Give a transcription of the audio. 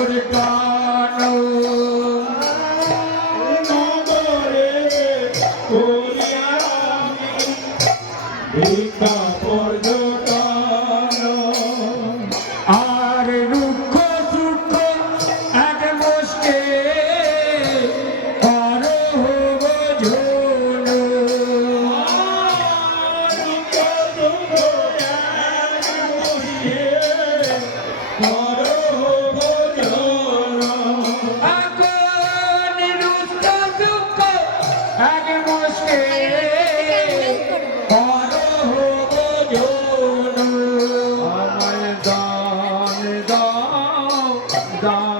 মধুর গান নগরে করিয়া আমি ভিক্ষা পর্যটন আর রুক্ষ সূক্ষ্ম এক মুষ্টি করো বোঝন এক মুষ্টি করো বোঝন আমায় দান দাও দান